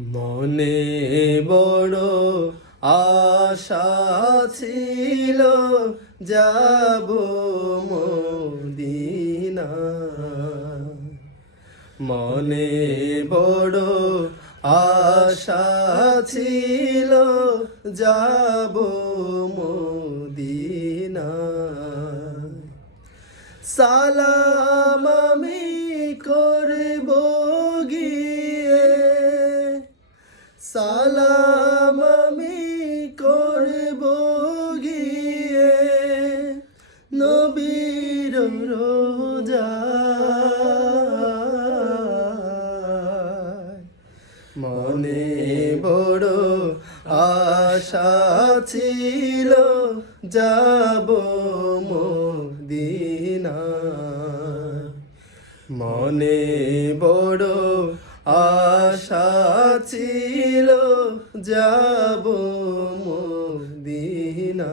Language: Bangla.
মনে বড় আশা ছিল যাব মদিনা। মনে বড় আশা ছিল যাব মদিনা। সালাম আমি করব গিয়ে, সালাম আমি করব গিয়ে নবীর রোজায়। মনে বড় আশা ছিল যাব মদিনা। মনে বড় আশা ছিল যাব মদিনা।